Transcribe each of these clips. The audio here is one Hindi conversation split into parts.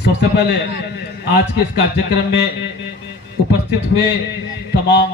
सबसे पहले आज के इस कार्यक्रम में उपस्थित हुए तमाम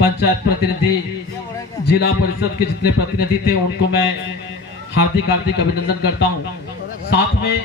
पंचायत प्रतिनिधि, जिला परिषद के जितने प्रतिनिधि थे उनको मैं हार्दिक अभिनंदन करता हूं। साथ में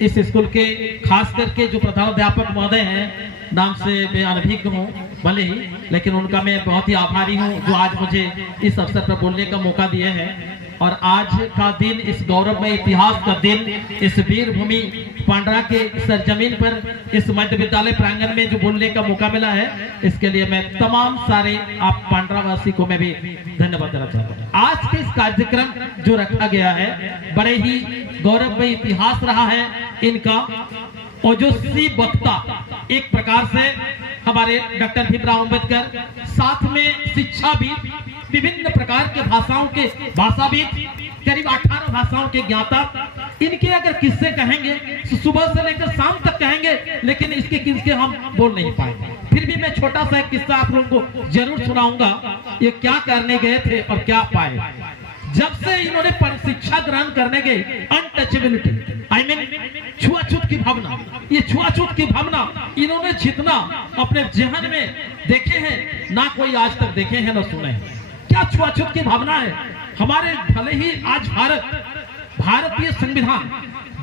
इस स्कूल के खास करके जो प्रधानाध्यापक महोदय हैं, नाम से मैं अनभिज्ञ हूँ भले ही, लेकिन उनका मैं बहुत ही आभारी हूँ जो आज मुझे इस अवसर पर बोलने का मौका दिए हैं। और आज का दिन, इस गौरवमय इतिहास का दिन, इस वीर भूमि पांड्रा के सरजमीन पर इस मध्य विद्यालय प्रांगण में जो बोलने का मौका मिला है, इसके लिए मैं तमाम सारे आप पांड्रा वासी को मैं भी धन्यवाद देना चाहता हूँ। आज के इस कार्यक्रम जो रखा गया है, बड़े ही गौरवमय इतिहास रहा है इनका। ओजस्वी वक्ता एक प्रकार से हमारे डॉक्टर भीमराव अंबेडकर, साथ में शिक्षाविद, विभिन्न प्रकार के भाषाविद, करीब 18 भाषाओं के ज्ञाता। इनके अगर किस्से कहेंगे तो सुबह से लेकर शाम तक कहेंगे, लेकिन इसके किस्से हम बोल नहीं पाएंगे। फिर भी मैं छोटा सा एक किस्सा आप लोगों को जरूर सुनाऊंगा। ये क्या करने गए थे और क्या पाए। जब से इन्होंने शिक्षा ग्रहण करने गए, अनटचेबिलिटी, आई मीन छुआछूत की भावना, ये छुआछूत की भावना इन्होंने जितना अपने जहन में देखे हैं, ना कोई आज तक देखे हैं ना सुने हैं। क्या छुआछूत की भावना है हमारे। भले ही आज भारतीय संविधान,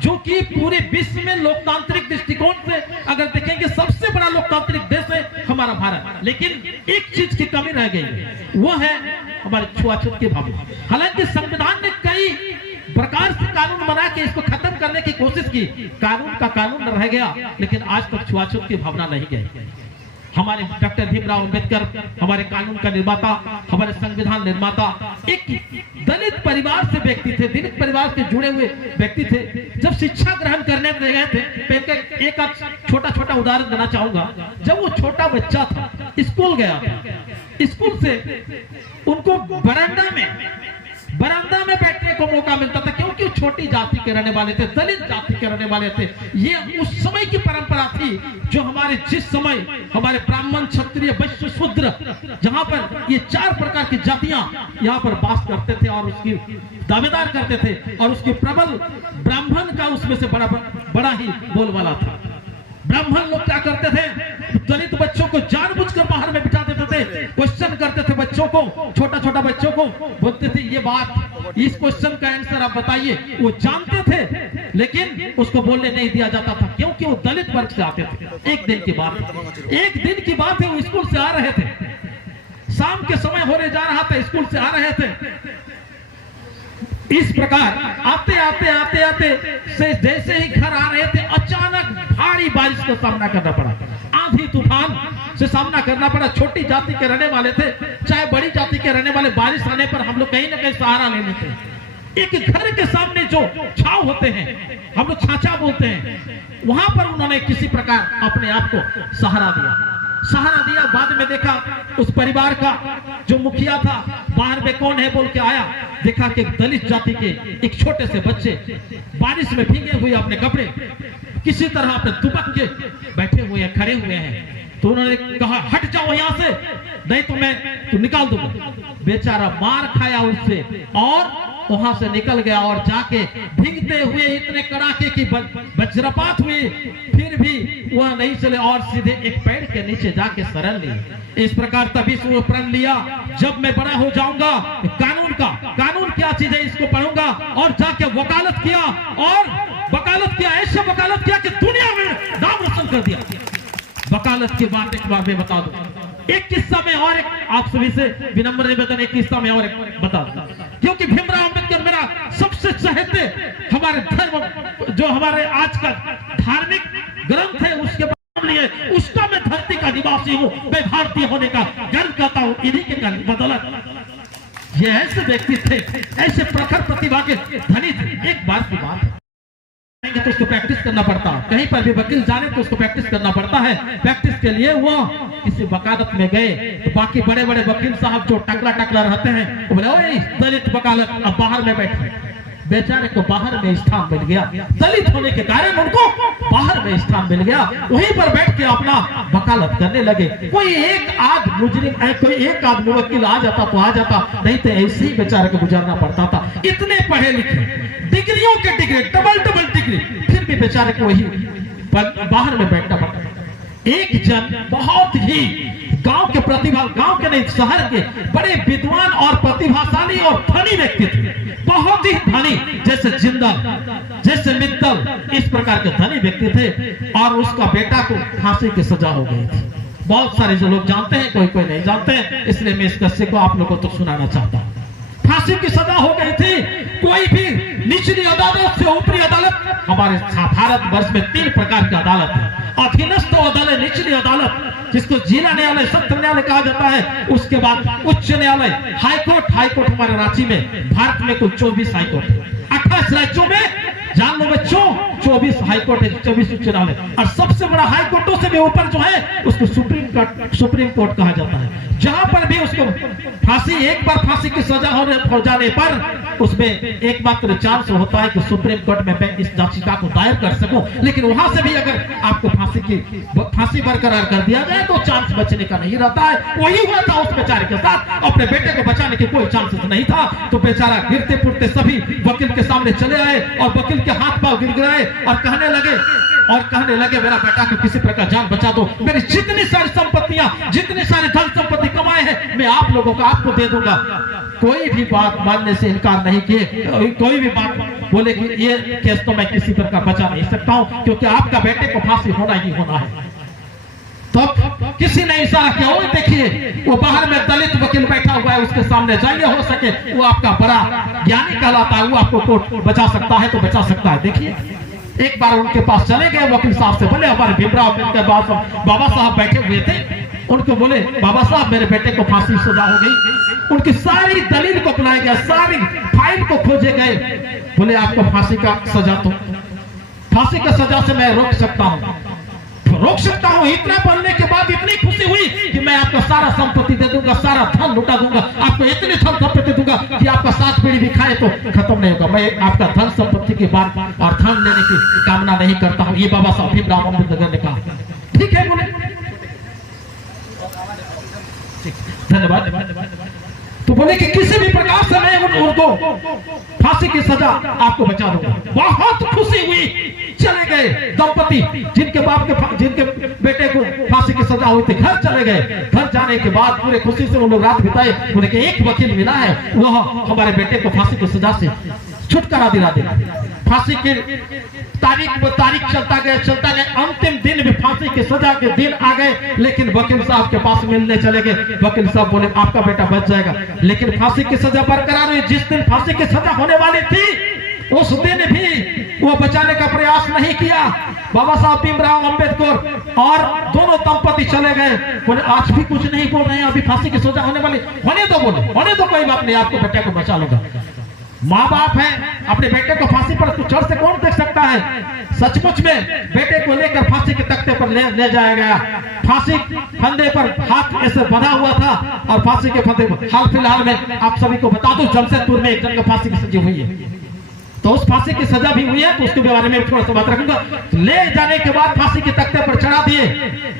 जो कि पूरे विश्व में लोकतांत्रिक दृष्टिकोण से अगर देखेंगे सबसे बड़ा लोकतांत्रिक देश है हमारा भारत, लेकिन एक चीज की कमी रह गई, वो है हमारे छुआछूत की भावना। हालांकि संविधान ने कई प्रकार से कानून बना के इसको खत्म करने की कोशिश की, कानून का कानून रह गया, लेकिन आज तक छुआछूत की भावना नहीं गई। हमारे डॉक्टर भीमराव अंबेडकर, हमारे कानून का निर्माता, हमारे संविधान निर्माता, एक दलित परिवार से व्यक्ति थे, दलित परिवार से जुड़े हुए व्यक्ति थे। जब शिक्षा ग्रहण करने गए थे, एक छोटा उदाहरण देना चाहूंगा। जब वो छोटा बच्चा था, स्कूल गया था, स्कूल से उनको बरामदा में बैठने को मौका मिलता था, क्योंकि वो छोटी जाति के रहने वाले थे, दलित जाति के रहने वाले थे। ये उस समय की परंपरा थी, जो जिस समय हमारे ब्राह्मण, क्षत्रिय, वैश्य, शूद्र, जहां पर ये 4 प्रकार की जातियां यहाँ पर वास करते थे और उसकी दावेदार करते थे, और उसके प्रबल ब्राह्मण का उसमें से बड़ा ही बोलबाला था। ब्राह्मण लोग क्या करते थे, दलित बच्चों को जानबूझकर बाहर में बिठा देते थे, क्वेश्चन करते थे बच्चों को, छोटा बच्चों को बोलते थे ये बात, इस क्वेश्चन का आंसर आप बताइए। वो जानते थे, लेकिन उसको बोलने नहीं दिया जाता था, क्योंकि वो दलित वर्ग से आते थे। एक दिन की बात है, वो स्कूल से आ रहे थे, शाम के समय होने जा रहा था, स्कूल से आ रहे थे। इस प्रकार आते से जैसे ही घर आ रहे थे, अचानक भारी बारिश का सामना करना पड़ा, आंधी तूफान से सामना करना पड़ा। छोटी जाति के रहने वाले थे, चाहे बड़ी जाति के रहने वाले, बारिश आने पर हम लोग कहीं ना कहीं सहारा ले लेते हैं। एक घर के सामने जो छाव होते हैं, हम लोग छाछा बोलते हैं, वहां पर उन्होंने किसी प्रकार अपने आप को सहारा दिया। बाद में देखा उस परिवार का जो मुखिया था, बाहर में कौन है बोल के आया, देखा कि दलित जाति के एक छोटे से बच्चे बारिश में भीगे हुए अपने कपड़े किसी तरह अपने दुबक के बैठे हुए हैं, खड़े हुए हैं। तो उन्होंने कहा हट जाओ यहाँ से, नहीं तो मैं तो निकाल दूंगा। बेचारा मार खाया उससे और वहां से निकल गया, और जाके भीगते हुए इतने कड़ाके की वज्रपात हुई, फिर भी वह नहीं चले और सीधे एक पेड़ के नीचे जाके शरण ली। इस प्रकार तभी से प्रण लिया, जब मैं बड़ा हो जाऊंगा कानून क्या चीज है इसको पढ़ूंगा, और जाके वकालत किया, ऐसे वकालत किया कि दुनिया में नाम रोशन कर दिया। वकालत की बात एक बार मैं बता दूं, एक किस्सा में और एक आप सभी से विनम्र निवेदन, एक किस्सा में और एक बता दूं, क्योंकि भीमराव अंबेडकर मेरा सबसे चहेते, हमारे धर्म जो हमारे आज का धार्मिक ग्रंथ है उसके लिए, उसका मैं धरती का निवासी हूँ, मैं भारतीय होने का गर्व करता हूँ इन्हीं के बदौलत। ये ऐसे व्यक्ति थे, ऐसे प्रखर प्रतिभा के धनी थे। एक बार की बात है, तो उसको प्रैक्टिस करना पड़ता, कहीं पर भी वकील जाने तो उसको प्रैक्टिस करना पड़ता है। प्रैक्टिस के लिए वो किसी वकालत में गए, तो बाकी बड़े वकील साहब जो टकला रहते हैं, वो बोले ओए दलित वकालत अब बाहर में बैठे। बेचारे को बाहर में स्थान मिल गया, दलित होने के कारण उनको बाहर में स्थान मिल गया। वहीं पर बैठ के अपना वकालत करने लगे। कोई एक आध मुजरिम, कोई एक आध मुवक्किल आ जाता तो आ जाता, नहीं तो ऐसे ही बेचारे को गुजारना पड़ता था। इतने पढ़े लिखे, डिग्रियों के डिग्री, डबल डिग्री, फिर भी बेचारे को वही बाहर में बैठना पड़ता। एक जन बहुत ही गांव के प्रतिभा, गांव के नहीं शहर के बड़े विद्वान और प्रतिभाशाली और धनी व्यक्ति थे, बहुत ही धनी, जैसे जिंदल, जैसे मित्तल, इस प्रकार के धनी व्यक्ति थे। और उसका बेटा को फांसी की सजा हो गई थी। बहुत सारे जो लोग जानते हैं, कोई कोई नहीं जानते हैं, इसलिए मैं इस किस्से को आप लोगों को तो सुनाना चाहता हूँ। फांसी की सजा हो गई थी। कोई भी निचली अदालत से ऊपरी अदालत, हमारे भारत वर्ष में 3 प्रकार की अदालत है। अधीनस्थ अदालत, निचली अदालत जिसको जिला न्यायालय, सत्र न्यायालय कहा जाता है। उसके बाद उच्च न्यायालय, हाईकोर्ट। हाईकोर्ट हमारे रांची में, भारत में कुल 24 हाईकोर्ट है। 28 राज्यों में जान लो बच्चों 24 हाईकोर्ट है, 24 उच्च न्यायालय। और सबसे बड़ा हाईकोर्टों से भी ऊपर जो है उसको सुप्रीम कोर्ट कहा जाता है। जहां पर भी उसको फांसी, एक बार फांसी की सजा हो जाने पर उसमें एकमात्र चांस होता है कि सुप्रीम कोर्ट में मैं इस याचिका को दायर कर सकूं। लेकिन वहां से भी अगर आपको फांसी बरकरार कर दिया जाए तो चांस बचने का नहीं रहता है। वही हुआ था उस बेचारे के साथ। अपने बेटे को बचाने की कोई चांसेस नहीं था, तो बेचारा गिरते फुटते सभी वकील के सामने चले आए और वकील के हाथ पांव गिड़गिड़ाए और कहने लगे मेरा बेटा को किसी प्रकार जान बचा दो। मेरी जितनी सारी संपत्तियां, जितने सारे धन संपत्ति कमाए हैं, मैं आप लोगों को आपको दे दूंगा। कोई भी बात मानने से इनकार नहीं किए। कोई भी बात बोले कि ये केस तो मैं किसी प्रकार बचा नहीं सकता हूं, क्योंकि आपका बेटे को फांसी होना ही होना है। तो किसी ने इशारा किया, वो देखिए वो बाहर में दलित वकील बैठा हुआ है, उसके सामने जाइए, हो सके वो आपका बड़ा ज्ञानी कहलाता है, वो आपको कोर्ट बचा सकता है तो बचा सकता है। देखिए एक बार उनके पास चले गए वकील साहब से, बोले हमारे भीमराव के बाबा साहब बैठे हुए थे, उनको बोले बाबा साहब मेरे बेटे को फांसी सजा हो गई। उनकी सारी दलील को बुलाया गया, सारी फाइल को खोजे गए। बोले आपको फांसी का सजा से मैं रोक सकता हूं। इतना बोलने के बाद इतनी खुशी हुई कि मैं आपका सारा संपत्ति दे दूंगा, सारा धन लुटा दूंगा, आपको इतनी धन संपत्ति दूंगा कि आपका 7 पीढ़ी भी खाए तो खत्म नहीं होगा। मैं आपका धन संपत्ति की बात और धन लेने की कामना नहीं करता हूं, ये बाबा साहब भीमराव अम्बेडकर ने कहा। ठीक है बोले, धन्यवाद। तो बोले कि किसी भी प्रकार से मैं उनको फांसी की सजा आपको बचा दूंगा। बहुत खुशी हुई। चले गए दंपति, जिनके बेटे को फांसी की सजा हुई थी, घर चले गए। घर जाने के बाद पूरे खुशी से उन लोग रात बिताए। बोले कि एक वकील मिला है, वह हमारे बेटे को फांसी की सजा से छुटकारा दिला देगा। फांसी की तारीख चलता गया। अंतिम दिन भी फांसी की सजा के दिन आ गए, लेकिन वकील साहब के पास मिलने चले गए। वकील साहब बोले आपका बेटा बच जाएगा, लेकिन फांसी की सजा बरकरार हुई। जिस दिन फांसी की सजा होने वाली थी उस दिन भी वो बचाने का प्रयास नहीं किया। बाबा साहब भीमराव अम्बेडकर और दोनों दंपति चले गए। बोले आज भी कुछ नहीं बोल रहे हैं, अभी फांसी की सजा होने वाली, होने दो, कोई बात नहीं, आपको बेटे को बचा लूंगा। माँ बाप है, अपने बेटे को फांसी पर तो चढ़ से कौन देख सकता है। सचमुच में बेटे को लेकर फांसी के तख्ते पर ले जाया गया। फांसी फंदे पर हाथ ऐसे बंधा हुआ था और फांसी के फंदे पर हाल फिलहाल में आप सभी को बता दूं, जमशेदपुर में एक जन को फांसी की सजा हुई है। तो उस फांसी की सजा भी हुई है, तो उसके बारे में थोड़ा सा बात रखूंगा। ले जाने के बाद फांसी के तख्ते पर चढ़ा दिए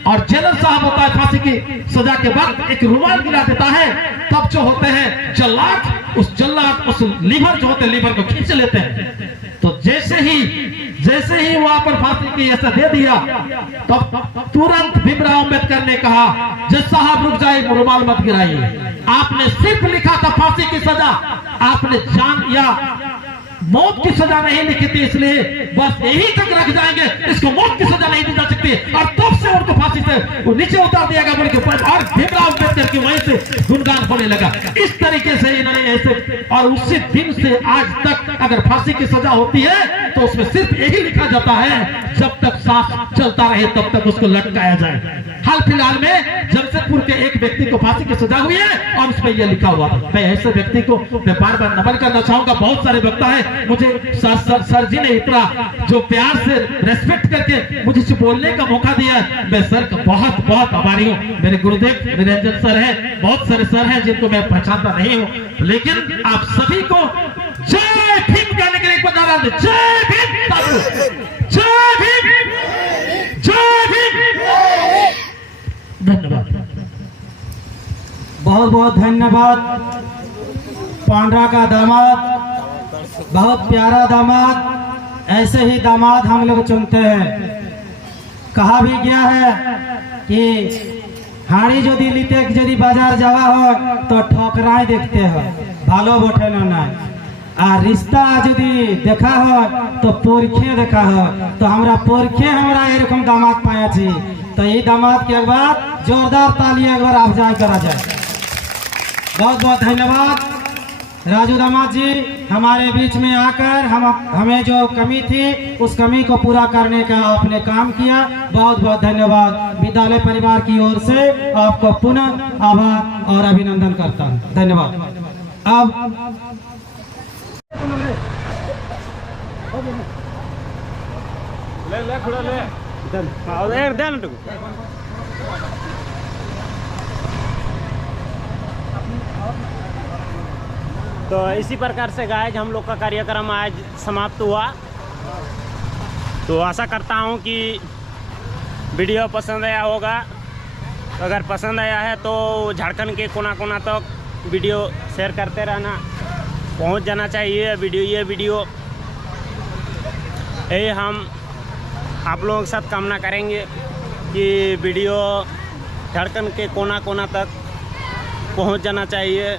और जेलर साहब होता है फांसी की सजा के वक्त एक रुमाल गिरा देता है। तब जो होते हैं जल्लाद, उस लीवर जो होते हैं, लीवर को खींच लेते हैं। तो जैसे ही वहां पर फांसी की ऐसा दे दिया, तब तुरंत भीमराव अम्बेडकर ने कहा जज साहब रुक जाइए, रुमाल मत गिराइए। आपने सिर्फ लिखा था फांसी की सजा, आपने जान या मौत की सजा नहीं लिखी थी, इसलिए बस यही तक रख जाएंगे, इसको मौत की सजा नहीं दी जा सकती। और तब से उनको फांसी से वो नीचे उतार दिया गया, बोल के और भीमराव अम्बेडकर की वहीं से गुणगान होने लगा। इस तरीके से इन्होंने ऐसे, और उसी दिन से आज तक अगर फांसी की सजा होती है तो उसमें सिर्फ यही लिखा जाता है जब तक सांस चलता रहे तब तक उसको लटकाया जाए। हाल फिलहाल में जमशेदपुर के एक व्यक्ति को फांसी की सजा हुई है और उसमें यह लिखा हुआ था। मैं ऐसे व्यक्ति को मैं बार बार नमन करना चाहूंगा। बहुत सारे वक्ता है, मुझे सर जी ने इतना जो प्यार से रेस्पेक्ट करके मुझे बोलने का मौका दिया है, मैं सर का बहुत बहुत आभारी हूँ। मेरे गुरुदेव निरंजन सर हैं, बहुत सारे सर हैं जिनको मैं पहचानता नहीं हूँ, लेकिन आप सभी को जय भीम। कहने के लिए एक बार नारा दे, जय भीम साथियों, जय भीम, जय भीम। धन्यवाद, बहुत बहुत धन्यवाद। पांड्रा का दामाद बहुत प्यारा दामाद, ऐसे ही दामाद हम लोग चुनते हैं। कहा भी गया है कि हाड़ी जो लीते यदि बाजार जावा हो तो ठोकराई देखते हो, भालो बोठे ना। आ रिश्ता यदि देखा हो तो पोरखे देखा हो, तो हमरा पोरखे हमरा एरकम दामाद पाया छी। तो ये दामाद के एक बार जोरदार ताली एक बार अफजाई करा जाए। बहुत बहुत धन्यवाद राजू दामाद जी, हमारे बीच में आकर हमें जो कमी थी उस कमी को पूरा करने का आपने काम किया। बहुत बहुत धन्यवाद। विद्यालय परिवार की ओर से आपको पुनः आभार और अभिनंदन करता हूँ। धन्यवाद। अब तो इसी प्रकार से गाइज हम लोग का कार्यक्रम आज समाप्त हुआ। तो आशा करता हूँ कि वीडियो पसंद आया होगा। तो अगर पसंद आया है तो झारखंड के कोना कोना तक वीडियो शेयर करते रहना, पहुँच जाना चाहिए ये वीडियो। यही हम आप लोगों के साथ कामना करेंगे कि वीडियो झारखंड के कोना कोना तक पहुँच जाना चाहिए।